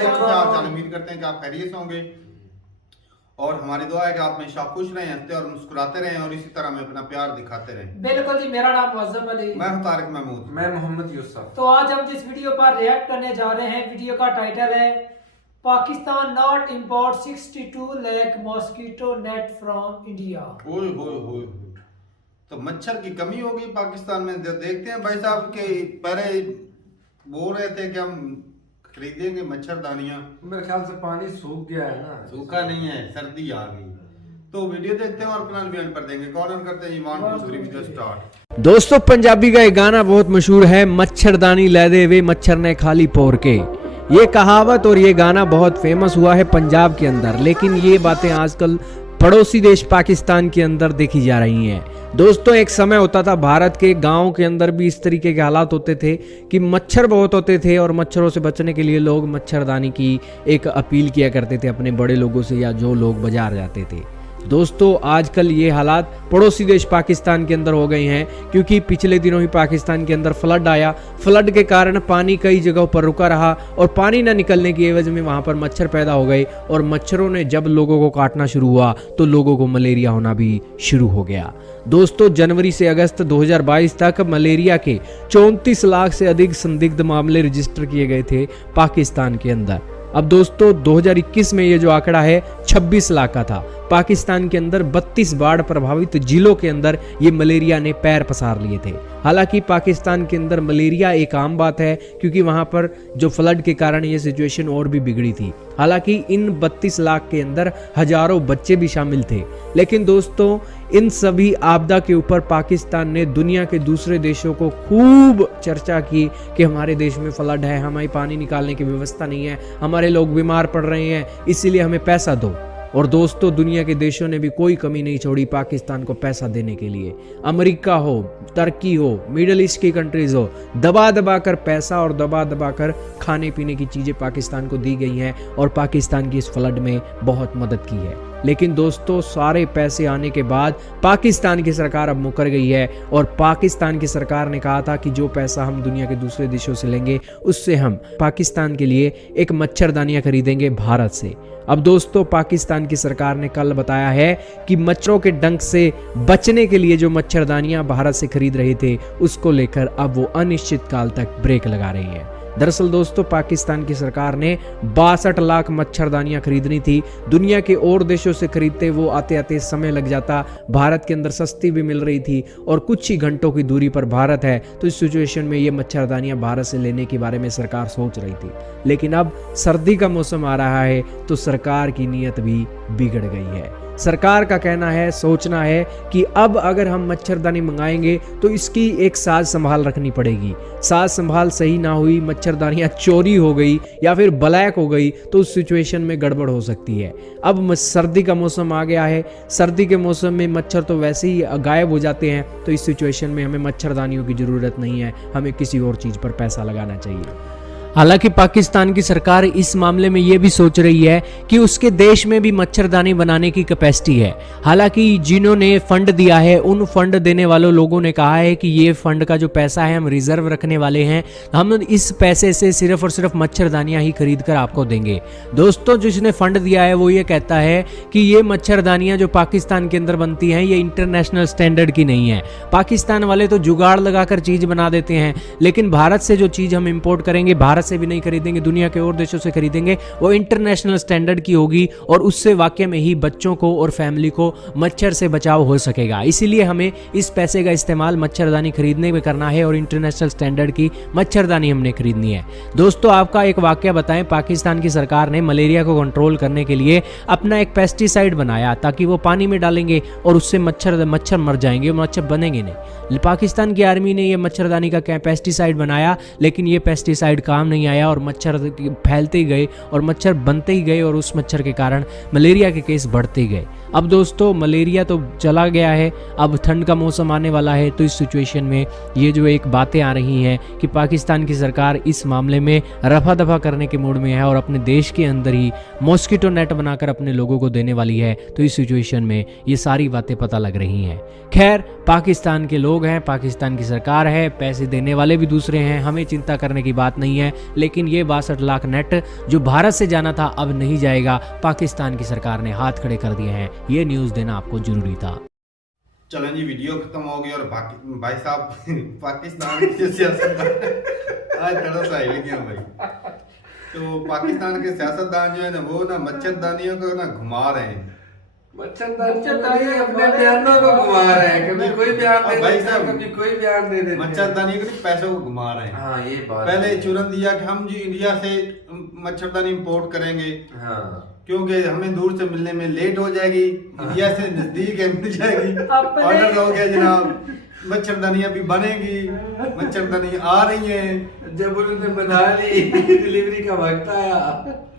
क्या हाल चाल, उम्मीद करते हैं कि आप खैरियत से होंगे और हमारी दुआ है कि आप हमेशा खुश रहें, हंसते और मुस्कुराते रहें और इसी तरह हमें अपना प्यार दिखाते रहें। बिल्कुल जी, मेरा नाम मुअज्जम अली, मैं हूं तारिक महमूद, मैं मोहम्मद यूसुफ। तो आज हम जिस वीडियो पर रिएक्ट करने जा रहे हैं, वीडियो का टाइटल है Pakistan not import 62 lakh mosquito net from India. ओए होए होए, तो मच्छर की कमी होगी पाकिस्तान में। देखते हैं भाई साहब के पहले बोल रहे थे कि हम खरीदेंगे मच्छरदानियां, मेरे ख्याल से पानी सूख गया है ना। सूखा नहीं है, सर्दी आ गई। तो वीडियो देखते हैं और अपना रिव्यू कर देंगे। कॉर्नर करते हैं, ईमान दूसरी वीडियो स्टार्ट। दोस्तों, पंजाबी का एक गाना बहुत मशहूर है, मच्छरदानी ले दे वे मच्छर ने खाली पोर के। ये कहावत और ये गाना बहुत फेमस हुआ है पंजाब के अंदर, लेकिन ये बातें आजकल पड़ोसी देश पाकिस्तान के अंदर देखी जा रही हैं। दोस्तों, एक समय होता था भारत के गांव के अंदर भी इस तरीके के हालात होते थे कि मच्छर बहुत होते थे और मच्छरों से बचने के लिए लोग मच्छरदानी की एक अपील किया करते थे अपने बड़े लोगों से या जो लोग बाजार जाते थे। दोस्तों, आजकल ये हालात पड़ोसी देश पाकिस्तान के अंदर हो गए हैं, क्योंकि पिछले दिनों ही पाकिस्तान के अंदर फ्लड आया। फ्लड के कारण पानी कई जगहों पर रुका रहा और पानी न निकलने की एवज में वहां पर मच्छर पैदा हो गए और मच्छरों ने जब लोगों को काटना शुरू हुआ तो लोगों को मलेरिया होना भी शुरू हो गया। दोस्तों, जनवरी से अगस्त 2022 तक मलेरिया के 34 लाख से अधिक संदिग्ध मामले रजिस्टर किए गए थे पाकिस्तान के अंदर। अब दोस्तों, 2021 में ये जो आंकड़ा है 26 लाख का था। पाकिस्तान के अंदर 32 बाढ़ प्रभावित जिलों के अंदर ये मलेरिया ने पैर पसार लिए थे। हालांकि पाकिस्तान के अंदर मलेरिया एक आम बात है, क्योंकि वहां पर जो फ्लड के कारण ये सिचुएशन और भी बिगड़ी थी। हालांकि इन 32 लाख के अंदर हजारों बच्चे भी शामिल थे। लेकिन दोस्तों, इन सभी आपदा के ऊपर पाकिस्तान ने दुनिया के दूसरे देशों को खूब चर्चा की कि हमारे देश में फ्लड है, हमारी पानी निकालने की व्यवस्था नहीं है, हमारे लोग बीमार पड़ रहे हैं, इसीलिए हमें पैसा दो। और दोस्तों, दुनिया के देशों ने भी कोई कमी नहीं छोड़ी पाकिस्तान को पैसा देने के लिए। अमेरिका हो, तुर्की हो, मिडिल ईस्ट की कंट्रीज हो, दबा दबा कर पैसा और दबा दबा कर खाने पीने की चीज़ें पाकिस्तान को दी गई हैं और पाकिस्तान की इस फ्लड में बहुत मदद की है। लेकिन दोस्तों, सारे पैसे आने के बाद पाकिस्तान की सरकार अब मुकर गई है और पाकिस्तान की सरकार ने कहा था कि जो पैसा हम दुनिया के दूसरे देशों से लेंगे उससे हम पाकिस्तान के लिए एक मच्छरदानियां खरीदेंगे भारत से। अब दोस्तों, पाकिस्तान की सरकार ने कल बताया है कि मच्छरों के डंक से बचने के लिए जो मच्छरदानियां भारत से खरीद रहे थे उसको लेकर अब वो अनिश्चित काल तक ब्रेक लगा रही है। दरअसल दोस्तों, पाकिस्तान की सरकार ने 62 लाख मच्छरदानियां खरीदनी थी। दुनिया के और देशों से खरीदते वो आते आते समय लग जाता। भारत के अंदर सस्ती भी मिल रही थी और कुछ ही घंटों की दूरी पर भारत है, तो इस सिचुएशन में ये मच्छरदानियां भारत से लेने के बारे में सरकार सोच रही थी। लेकिन अब सर्दी का मौसम आ रहा है तो सरकार की नीयत भी बिगड़ गई है। सरकार का कहना है, सोचना है कि अब अगर हम मच्छरदानी मंगाएंगे तो इसकी एक साज संभाल रखनी पड़ेगी। साज संभाल सही ना हुई, मच्छरदानियां चोरी हो गई या फिर ब्लैक हो गई तो उस सिचुएशन में गड़बड़ हो सकती है। अब सर्दी का मौसम आ गया है, सर्दी के मौसम में मच्छर तो वैसे ही गायब हो जाते हैं, तो इस सिचुएशन में हमें मच्छरदानियों की ज़रूरत नहीं है, हमें किसी और चीज़ पर पैसा लगाना चाहिए। हालांकि पाकिस्तान की सरकार इस मामले में ये भी सोच रही है कि उसके देश में भी मच्छरदानी बनाने की कैपेसिटी है। हालांकि जिन्होंने फंड दिया है उन फंड देने वालों लोगों ने कहा है कि ये फंड का जो पैसा है हम रिजर्व रखने वाले हैं, हम इस पैसे से सिर्फ और सिर्फ मच्छरदानियां ही खरीद कर आपको देंगे। दोस्तों, जिसने फंड दिया है वो ये कहता है कि ये मच्छरदानियां जो पाकिस्तान के अंदर बनती हैं ये इंटरनेशनल स्टैंडर्ड की नहीं है। पाकिस्तान वाले तो जुगाड़ लगाकर चीज़ बना देते हैं, लेकिन भारत से जो चीज़ हम इम्पोर्ट करेंगे भारत से भी नहीं खरीदेंगे, दुनिया के और देशों से खरीदेंगे, वो इंटरनेशनल स्टैंडर्ड की होगी और उससे वाकई में ही बच्चों को और फैमिली को मच्छर से बचाव हो सकेगा। इसीलिए हमें इस पैसे का इस्तेमाल मच्छरदानी खरीदने में करना है और इंटरनेशनल स्टैंडर्ड की मच्छरदानी हमने खरीदनी है। दोस्तों, आपका एक वाकया बताएं, पाकिस्तान की सरकार ने मलेरिया को कंट्रोल करने के लिए अपना एक पेस्टिसाइड बनाया ताकि वो पानी में डालेंगे और उससे मच्छर मर जाएंगे, मच्छर बनेंगे नहीं। पाकिस्तान की आर्मी ने ये मच्छरदानी का पेस्टिसाइड बनाया, लेकिन ये पेस्टिसाइड काम नहीं आया और मच्छर फैलते ही गए और मच्छर बनते ही गए और उस मच्छर के कारण मलेरिया के केस बढ़ते ही गए। अब दोस्तों, मलेरिया तो चला गया है, अब ठंड का मौसम आने वाला है, तो इस सिचुएशन में ये जो एक बातें आ रही हैं कि पाकिस्तान की सरकार इस मामले में रफा दफा करने के मूड में है और अपने देश के अंदर ही मॉस्किटो नेट बनाकर अपने लोगों को देने वाली है, तो इस सिचुएशन में ये सारी बातें पता लग रही हैं। खैर, पाकिस्तान के लोग हैं, पाकिस्तान की सरकार है, पैसे देने वाले भी दूसरे हैं, हमें चिंता करने की बात नहीं है। लेकिन ये 62 लाख नेट जो भारत से जाना था अब नहीं जाएगा। पाकिस्तान की सरकार ने हाथ खड़े कर दिए हैं। ये न्यूज़ देना आपको जरूरी था। चलें जी, वीडियो खत्म हो गई और भाई साहब पाकिस्तान के सियासतदान आज थोड़ा सा हिल गया भाई। तो पाकिस्तान के सियासतदान जो है ना वो ना मच्छरदानियों को ना घुमा रहे हैं। मच्छरदानी अपने बयानों को घुमा रहे हैं, कभी कोई बयान दे भाई देते हैं, साहब, कभी कोई बयान दे देते हैं। मच्छरदानी के पैसों को घुमा रहे हैं। हाँ ये बात पहले चुरन दिया कि हम जी इंडिया से मच्छरदानी इंपोर्ट करेंगे, हाँ क्योंकि हमें दूर से मिलने में लेट हो जाएगी, इंडिया से नजदीक है मिल जाएगी। अपने- ऑर्डर हो गया जनाब, मच्छरदानियां भी बनेगी, मच्छरदानी आ रही हैं। जब उन्होंने बना ली डिलीवरी का वक्त आया,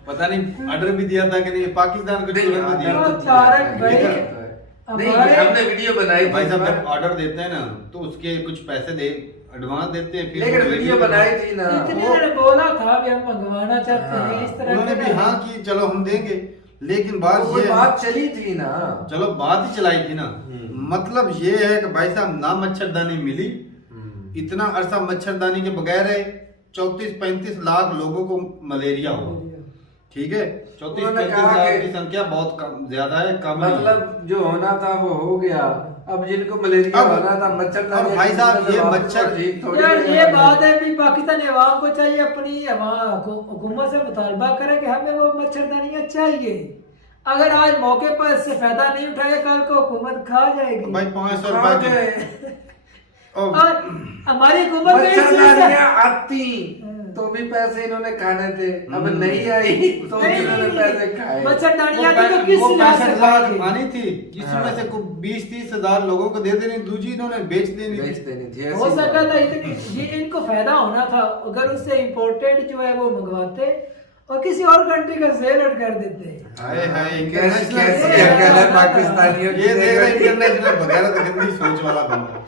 पता नहीं ऑर्डर भी दिया था कि नहीं, पाकिस्तान को चुरन तो दिया। तो तारक भाई नहीं हमारे- हमने वीडियो बनाई भाई थी, साहब जब ऑर्डर देते हैं ना तो उसके कुछ पैसे दे एडवांस देते हैं, फिर लेकिन वीडियो बनाई थी ना। इतने ने बोला था भी हम मंगवाना चाहते हैं, इस तरह उन्होंने के भी ना- हाँ की, चलो हम देंगे, लेकिन बात तो ये बात चली थी ना। चलो बात ही चलाई थी ना। मतलब ये है कि भाई साहब ना मच्छरदानी मिली, इतना अरसा मच्छरदानी के बगैर 34-35 लाख लोगों को मलेरिया हो, ठीक है। 34-35 लाख की संख्या बहुत कम, ज्यादा है, कम नहीं है। मतलब जो होना था वो हो गया। अब जिनको मलेरिया अब- होना था, मच्छरदानी अब भाई साहब ये मच्छर- ठीक थोड़ी यार है। ये बात है भी पाकिस्तानी अवाम को चाहिए अपनी हुकूमत से मुतालबा करे कि हमें वो मच्छरदानियां चाहिए। अगर आज मौके पर इससे फायदा नहीं उठाया कल को हुकूमत खा जाएगी। भाई 500 खा रुपए गए। की और हमारी हुकूमत को इस चीज़ से- मच्छरदानियां आती तो भी पैसे इन्होंने खाने थे, अब नहीं आई तो नहीं, इन्होंने पैसे खाए। मच्छरदानियां थी तो किस वो लिहाज से 65 लाख खाएंगे? आनी थी, जिसमें से 20-30 हजार लोगों को दे देनी, दूसरी इन्होंने बेच देनी बेच थी। देनी थी, हो ऐसी सका बात था है। इतनी ये इनको फायदा होना था अगर उससे इम्पोर्टेड जो है वो मंगवाते और किसी और कंट्री का सेल कर देते। हाय हाय कैसी इंटरनेशनल कैसी अकल है पाकिस्तानियों की। ये देख रहे इंटरनेशनल बगैर तो गंदी सोच वाला बंदा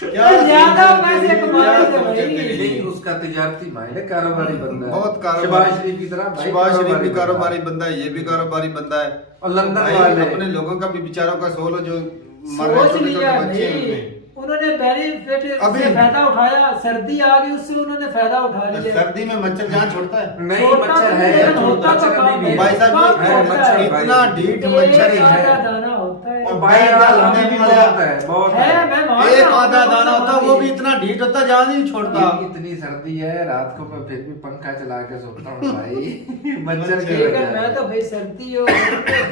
क्या ज्यादा सोचते पैसे हैं, कमाने क्या से सोचते भाई। हैं। नहीं उसका तिजारती मायने कारोबारी बंदा है। बहुत कारोबारी, शहबाज शरीफ की तरह भाई शहबाज शरीफ भी बंदा है। कारोबारी बंदा है, ये भी कारोबारी बंदा है। और लंदन भाई वाले अपने लोगों का भी बेचारों का सोलो जो मर रहे सोच छोटे लिया छोटे बच्चे हैं भाई उनमें। उन्होंने बेनिफिट अभी- से फायदा उठाया, सर्दी आ गई उससे उन्होंने फायदा उठा लिया। सर्दी में मच्छर जान छोड़ता है। नहीं छोटा मच्छर तो है, लेकिन होता तो मच्छर काम अभी भी है। भाई साहब काम है, होता मच्छर है। भाई। इतना ढीठ एक मच्छर ही आधा है। दाना होता है। और भाई बैग डाल अभी हमने भी मारा। बहुत है, बहुत है, है। मैं मान एक रहा हूँ, आधा मैं दाना समझ होता है, वो भी इतना ढीठ होता है, जान ही नहीं छोड़ता। इतनी सर्दी है, रात को मैं फिर भी पंखा चला के सोता हूँ भाई मच्छर की ठीक है, वजह मैं से। तो भाई सर्दी हो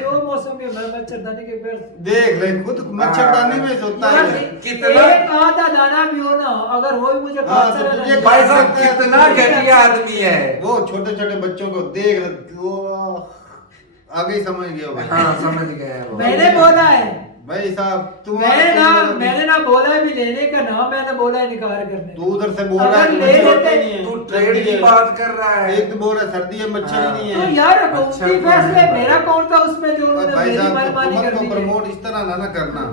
जो मौसम में मैं मच्छरदानी के पेड़ देख ले खुद मच्छरदानी में सोता यार, है। कितना- एक आधा दाना भी हो ना अगर वो भी मुझे हाँ, खांसा तो रहना तुझे है। भाई साहब कितना घटिया आदमी है। वो छोटे छोटे बच्चों को देख ले, वो आगे ही समझ गया भाई। हाँ समझ गए हैं वो। मैंने बोला है, भाई साहब तू मैंने ना बोला है भी लेने का नाम, मैंने बोला है निकाल करने। तू उधर से बोल रहा है अगर कि ले मच्छर लेते- नहीं है, तू सर्दी ट्रेड की है। बात कर रहा है। एक तो बोल रहा है सर्दी है, मच्छर ही नहीं तो है। यार मच्छर हुकूमती तो फैसले है। मेरा कौन था उसमें जो और उन्होंने भाई मेरी साहब मनमानी हुकूमत कर को दी है। प्रमोट इस तरह ना करना,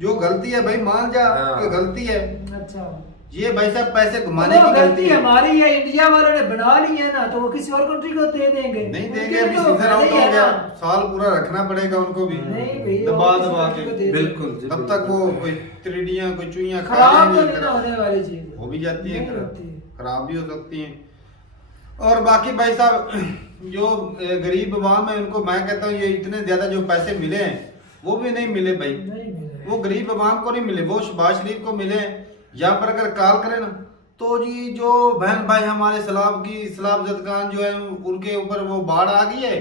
जो गलती है भाई मान जा हाँ। कि गलती है। अच्छा ये भाई साहब पैसे घुमाने तो की गलती हमारी है, इंडिया वालों ने बना ली है ना तो वो किसी और कंट्री को दे देंगे। नहीं उनके देंगे, अभी तो सीजन फायदा आउट ही हो है गया, ना। साल पूरा रखना पड़ेगा उनको भी, नहीं भाई दबा और किसी दबा कंट्री को के। दे देंगे। बिल्कुल जी, तब तक वो कोई त्रिडियां कोई चुईयां खा खराब तो लेंगे, नहीं ना होने वाली चीज हो भी जाती है, नहीं होती है। खराब भी हो सकती हैं। और बाकी भाई साहब जो गरीब अवाम है उनको मैं कहता हूँ ये इतने ज्यादा जो पैसे मिले हैं वो भी नहीं मिले भाई, नहीं मिले। वो गरीब अवाम को नहीं मिले, वो शहबाज शरीफ को मिले। यहाँ पर अगर कॉल करें ना तो जी जो बहन भाई हमारे सलाब जदगान जो है उनके ऊपर वो बाढ़ आ गई है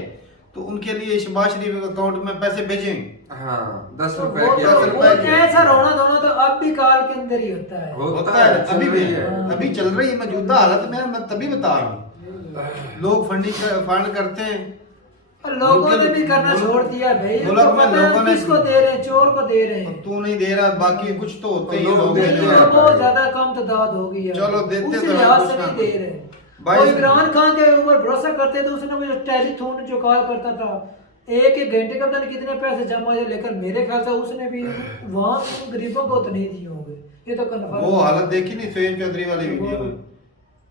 तो उनके लिए शहबाज शरीफ अकाउंट में पैसे भेजें। हाँ 10 तो रुपए वो की तो 10 रुपए वो ऐसा रोना धोना तो अब भी काल के अंदर ही होता है। होता है चल अभी भी रही है। अभी चल रही है मौजूदा हालत में, मैं तभी बता रहा हूँ। लोग फंड करते हैं और लोगों ने भी करना मुल्क- छोड़ दिया भाई, मुल्क उनको में पता है लोगों ने- किसको दे रहे हैं, चोर को दे रहे हैं। तू नहीं दे रहा, बाकी कुछ तो होते ही लोग लोग देते हैं जो हैं। है। बहुत ज्यादा कम तादाद हो गई है। चलो देते उस तो हैं, लिहाज कुछ से ना नहीं दे रहे। भाई- वो इमरान खान के ऊपर भरोसा करते थे, उसने मुझे टेलीथोन जो कॉल करता था एक घंटे का पता नहीं कितने पैसे जमा हो, लेकर मेरे ख्याल से उसने भी वहाँ गरीबों को तो नहीं दिए होंगे, ये तो कन्फर्म। वो हालत देखी नहीं सुहेल चौधरी वाली वीडियो में,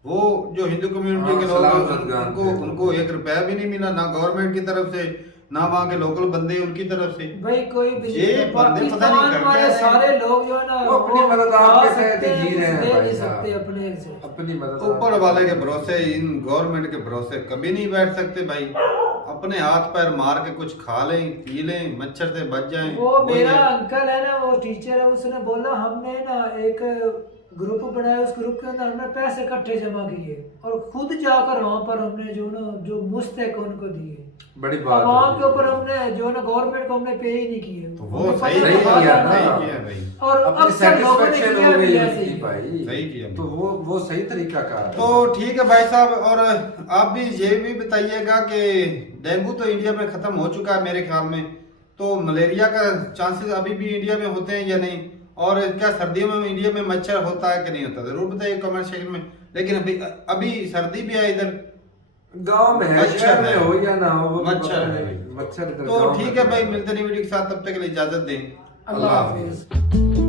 वो जो हिंदू कम्युनिटी हाँ, के लोग सलाम हैं, सदगान उनको थे। उनको 1 रुपया भी नहीं मिला, ना गवर्नमेंट की तरफ से ना वहाँ के लोकल बंदे उनकी तरफ से। भाई कोई भी ये बंदे पता नहीं पाकिस्तान कर वाले क्या रहे सारे लोग जो है ना वो अपनी मदद आपके तहत सकते जी रहे हैं दे भाई नहीं साहब। सकते अपने से। अपनी मदद ऊपर वाले के भरोसे, इन गवर्नमेंट के भरोसे कभी नहीं बैठ सकते भाई। अपने हाथ पैर मार के कुछ खा लें, पी लें, मच्छर से बच जाएं। वो वही मेरा है। अंकल है ना, वो टीचर है, उसने बोला हमने ना एक ग्रुप बनाया, उस ग्रुप के अंदर हमने पैसे इकट्ठे जमा किए और खुद जाकर वहाँ पर हमने जो ना जो मुस्तक उनको दिए। बड़ी बात आवाम है। के ऊपर हमने जो ना गवर्नमेंट को हमने पे ही नहीं किए। तो वो उनको सही पता नहीं था किया ना। ना। सही किया भाई, और अपनी अक्सर लोगों ने सेटिस्फेक्शन किया हो भी गई ऐसे उनकी ही। भाई। सही किया। तो वो सही तरीका का है। तो ठीक है भाई साहब, और आप भी ये भी बताइएगा कि डेंगू तो इंडिया में खत्म हो चुका है मेरे ख्याल में, तो मलेरिया का चांसेस अभी भी इंडिया में होते हैं या नहीं, और क्या सर्दियों में इंडिया में मच्छर होता है कि नहीं होता, जरूर बताइए कमेंट सेक्शन में। लेकिन अभी सर्दी भी है इधर, गांव में है, मच्छर शहर में है। हो या ना हो, वो तो मच्छर पता है नहीं। भाई। मच्छर इधर तो गाँव ठीक में है भाई, तो मिलते नहीं वीडियो के साथ, तब तक के लिए इजाजत दें। अल्लाह हाफिज।